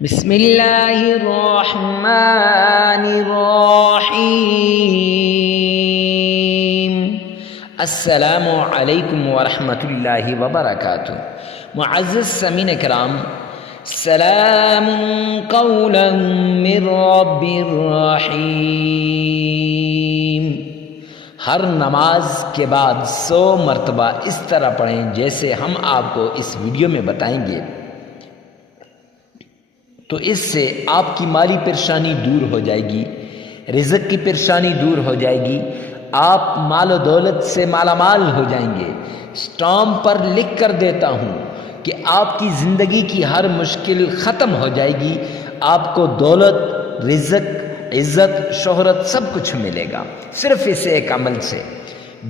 بسم اللہ الرحمن الرحیم۔ السلام علیکم ورحمۃ اللہ وبرکاتہ۔ معزز سامعین کرام، سلام قولا من رب الرحیم۔ ہر نماز کے بعد 100 مرتبہ اس طرح پڑھیں جیسے ہم آپ کو اس ویڈیو میں بتائیں گے، تو اس سے آپ کی مالی پریشانی دور ہو جائے گی، رزق کی پریشانی دور ہو جائے گی، آپ مال و دولت سے مالا مال ہو جائیں گے۔ اسٹامپ پر لکھ کر دیتا ہوں کہ آپ کی زندگی کی ہر مشکل ختم ہو جائے گی، آپ کو دولت، رزق، عزت، شہرت سب کچھ ملے گا، صرف اس ایک عمل سے۔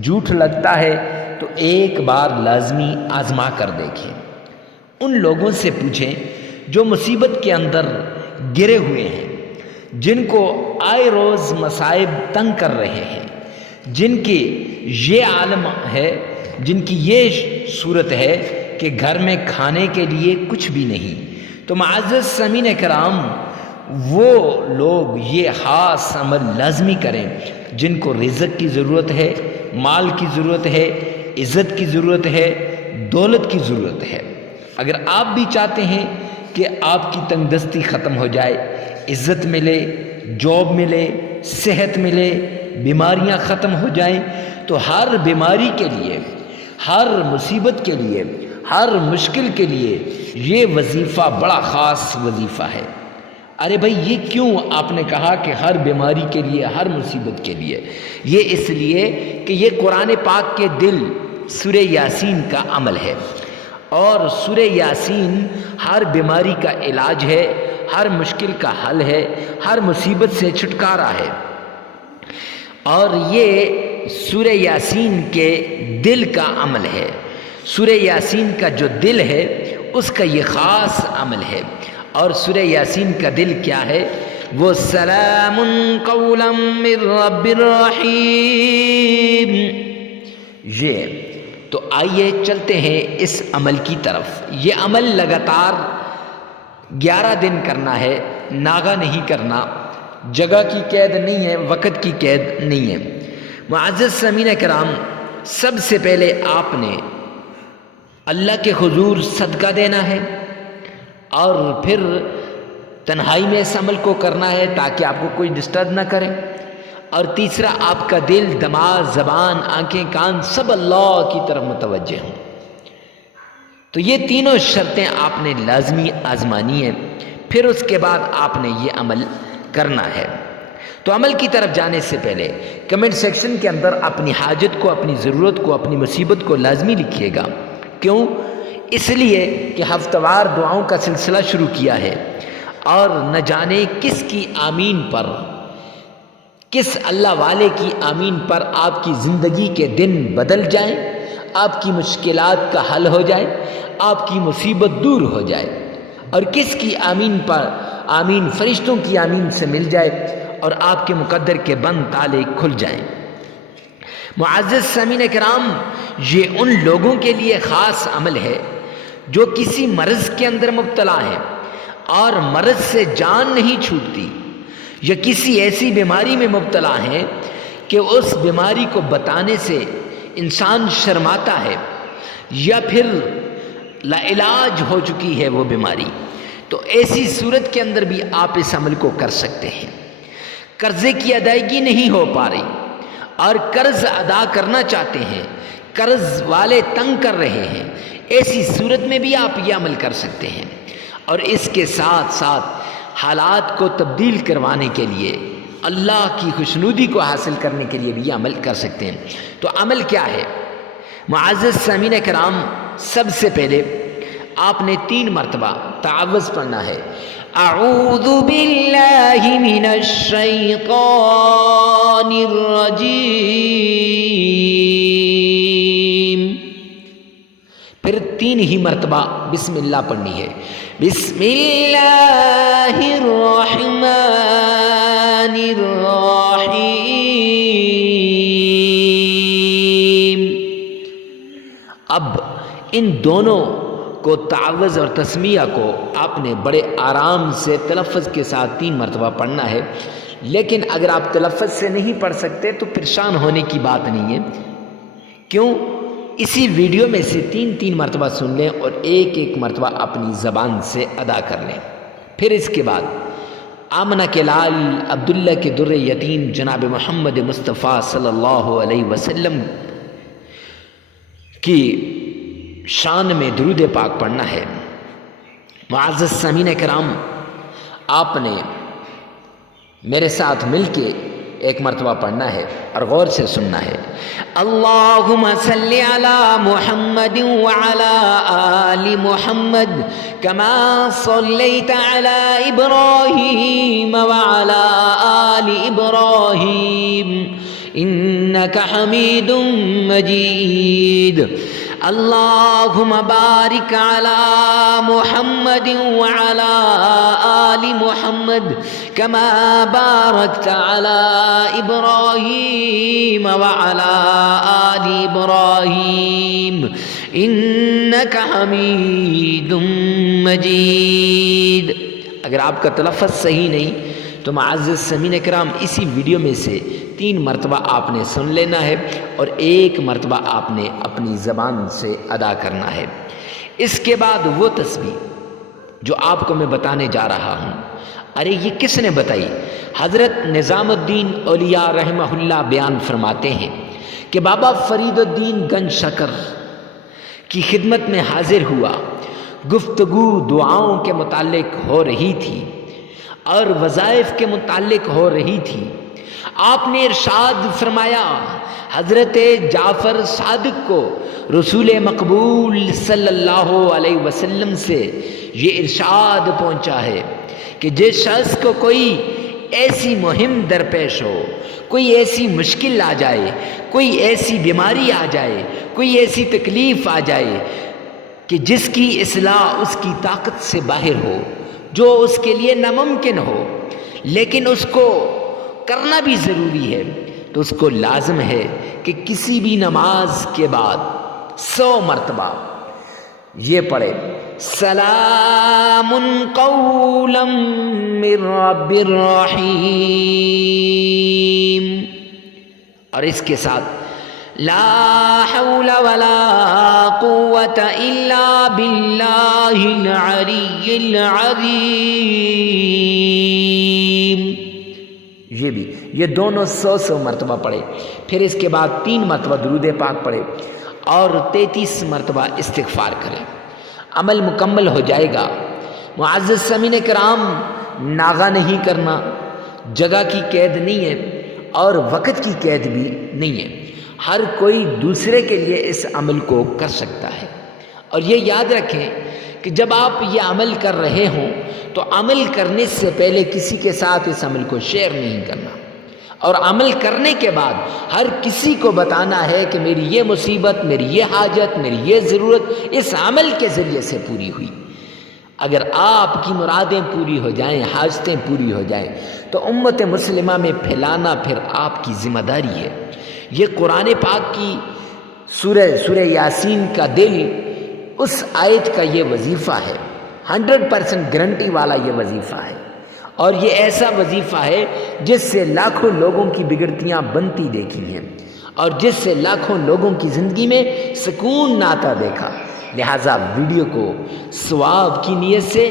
جھوٹ لگتا ہے تو ایک بار لازمی آزما کر دیکھیں۔ ان لوگوں سے پوچھیں جو مصیبت کے اندر گرے ہوئے ہیں، جن کو آئے روز مصائب تنگ کر رہے ہیں، جن کی یہ عالم ہے، جن کی یہ صورت ہے کہ گھر میں کھانے کے لیے کچھ بھی نہیں، تو معزز سامعین کرام، وہ لوگ یہ خاص عمل لازمی کریں جن کو رزق کی ضرورت ہے، مال کی ضرورت ہے، عزت کی ضرورت ہے، دولت کی ضرورت ہے۔ اگر آپ بھی چاہتے ہیں کہ آپ کی تنگ دستی ختم ہو جائے، عزت ملے، جاب ملے، صحت ملے، بیماریاں ختم ہو جائیں، تو ہر بیماری کے لیے، ہر مصیبت کے لیے، ہر مشکل کے لیے یہ وظیفہ بڑا خاص وظیفہ ہے۔ ارے بھائی، یہ کیوں آپ نے کہا کہ ہر بیماری کے لیے، ہر مصیبت کے لیے؟ یہ اس لیے کہ یہ قرآن پاک کے دل سورہ یاسین کا عمل ہے، اور سورہ یاسین ہر بیماری کا علاج ہے، ہر مشکل کا حل ہے، ہر مصیبت سے چھٹکارا ہے۔ اور یہ سورہ یاسین کے دل کا عمل ہے۔ سورہ یاسین کا جو دل ہے اس کا یہ خاص عمل ہے۔ اور سورہ یاسین کا دل کیا ہے؟ وہ سلام قولا من رب الرحیم۔ یہ تو آئیے چلتے ہیں اس عمل کی طرف۔ یہ عمل لگاتار 11 دن کرنا ہے، ناغا نہیں کرنا، جگہ کی قید نہیں ہے، وقت کی قید نہیں ہے۔ معزز سامعین کرام، سب سے پہلے آپ نے اللہ کے حضور صدقہ دینا ہے، اور پھر تنہائی میں اس عمل کو کرنا ہے تاکہ آپ کو کوئی ڈسٹرب نہ کرے، اور تیسرا آپ کا دل، دماغ، زبان، آنکھیں، کان سب اللہ کی طرف متوجہ ہوں۔ تو یہ تینوں شرطیں آپ نے لازمی آزمانی ہیں، پھر اس کے بعد آپ نے یہ عمل کرنا ہے۔ تو عمل کی طرف جانے سے پہلے کمنٹ سیکشن کے اندر اپنی حاجت کو، اپنی ضرورت کو، اپنی مصیبت کو لازمی لکھیے گا۔ کیوں؟ اس لیے کہ ہفتہ وار دعاؤں کا سلسلہ شروع کیا ہے، اور نہ جانے کس کی آمین پر، کس اللہ والے کی آمین پر آپ کی زندگی کے دن بدل جائیں، آپ کی مشکلات کا حل ہو جائے، آپ کی مصیبت دور ہو جائے، اور کس کی آمین پر آمین فرشتوں کی آمین سے مل جائے، اور آپ کے مقدر کے بند تالے کھل جائیں۔ معزز سامعین کرام، یہ ان لوگوں کے لیے خاص عمل ہے جو کسی مرض کے اندر مبتلا ہیں اور مرض سے جان نہیں چھوٹتی، یا کسی ایسی بیماری میں مبتلا ہیں کہ اس بیماری کو بتانے سے انسان شرماتا ہے، یا پھر لا علاج ہو چکی ہے وہ بیماری۔ تو ایسی صورت کے اندر بھی آپ اس عمل کو کر سکتے ہیں۔ قرضے کی ادائیگی نہیں ہو پا رہی اور قرض ادا کرنا چاہتے ہیں، قرض والے تنگ کر رہے ہیں، ایسی صورت میں بھی آپ یہ عمل کر سکتے ہیں، اور اس کے ساتھ ساتھ حالات کو تبدیل کروانے کے لیے، اللہ کی خوشنودی کو حاصل کرنے کے لیے بھی یہ عمل کر سکتے ہیں۔ تو عمل کیا ہے؟ معزز سامعین کرام، سب سے پہلے آپ نے 3 مرتبہ تعوذ پڑھنا ہے۔ اعوذ باللہ من الشیطان الرجیم، پھر 3 ہی مرتبہ بسم اللہ پڑھنی ہے۔ بسم اللہ الرحمن الرحیم۔ اب ان دونوں کو کو تعوذ اور تسمیہ کو آپ نے بڑے آرام سے تلفظ کے ساتھ 3 مرتبہ پڑھنا ہے، لیکن اگر آپ تلفظ سے نہیں پڑھ سکتے تو پریشان ہونے کی بات نہیں ہے۔ کیوں؟ اسی ویڈیو میں سے 3 مرتبہ سن لیں اور ایک مرتبہ اپنی زبان سے ادا کر لیں۔ پھر اس کے بعد آمنہ کے لال عبداللہ کے در یتیم جناب محمد مصطفیٰ صلی اللہ علیہ وسلم کی شان میں درود پاک پڑھنا ہے۔ معزز سامعین کرام، آپ نے میرے ساتھ مل کے 1 مرتبہ پڑھنا ہے اور غور سے سننا ہے۔ اللہم صلی علی محمد وعلی آل محمد کما صلیت علی ابراہیم وعلی آل ابراہیم انک حمید مجید۔ اللہم بارک علی محمد وعلی آل محمد کما بارکت علی ابراہیم وعلی آل ابراہیم انک حمید مجید۔ اگر آپ کا تلفظ صحیح نہیں تو معزز سامعین کرام، اسی ویڈیو میں سے 3 مرتبہ آپ نے سن لینا ہے اور 1 مرتبہ آپ نے اپنی زبان سے ادا کرنا ہے۔ اس کے بعد وہ تسبیح جو آپ کو میں بتانے جا رہا ہوں، ارے یہ کس نے بتائی؟ حضرت نظام الدین اولیاء رحمہ اللہ بیان فرماتے ہیں کہ بابا فرید الدین گنج شکر کی خدمت میں حاضر ہوا، گفتگو دعاؤں کے متعلق ہو رہی تھی اور وظائف کے متعلق ہو رہی تھی۔ آپ نے ارشاد فرمایا، حضرت جعفر صادق کو رسول مقبول صلی اللہ علیہ وسلم سے یہ ارشاد پہنچا ہے کہ جس شخص کو کوئی ایسی مہم درپیش ہو، کوئی ایسی مشکل آ جائے، کوئی ایسی بیماری آ جائے، کوئی ایسی تکلیف آ جائے کہ جس کی اصلاح اس کی طاقت سے باہر ہو، جو اس کے لیے ناممکن ہو، لیکن اس کو کرنا بھی ضروری ہے، تو اس کو لازم ہے کہ کسی بھی نماز کے بعد 100 مرتبہ یہ پڑھے، سلام قولا من رب الرحیم، اور اس کے ساتھ لا حول ولا قوة الا باللہ العلی العظیم، یہ دونوں 100 مرتبہ پڑھے۔ پھر اس کے بعد 3 مرتبہ درود پاک پڑھے اور 33 مرتبہ استغفار کرے، عمل مکمل ہو جائے گا۔ معزز سامعین کرام، ناغہ نہیں کرنا، جگہ کی قید نہیں ہے اور وقت کی قید بھی نہیں ہے، ہر کوئی دوسرے کے لیے اس عمل کو کر سکتا ہے۔ اور یہ یاد رکھیں کہ جب آپ یہ عمل کر رہے ہوں تو عمل کرنے سے پہلے کسی کے ساتھ اس عمل کو شیئر نہیں کرنا، اور عمل کرنے کے بعد ہر کسی کو بتانا ہے کہ میری یہ مصیبت، میری یہ حاجت، میری یہ ضرورت اس عمل کے ذریعے سے پوری ہوئی۔ اگر آپ کی مرادیں پوری ہو جائیں، حاجتیں پوری ہو جائیں، تو امت مسلمہ میں پھیلانا پھر آپ کی ذمہ داری ہے۔ یہ قرآن پاک کی سورہ یاسین کا دل اس آیت کا یہ وظیفہ ہے، 100% گارنٹی والا یہ وظیفہ ہے، اور یہ ایسا وظیفہ ہے جس سے لاکھوں لوگوں کی بگڑتیاں بنتی دیکھی ہیں اور جس سے لاکھوں لوگوں کی زندگی میں سکون ناتا دیکھا۔ لہٰذا ویڈیو کو ثواب کی نیت سے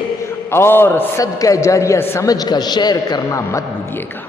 اور صدقہ جاریہ سمجھ کر شیئر کرنا مت بھولیے گا۔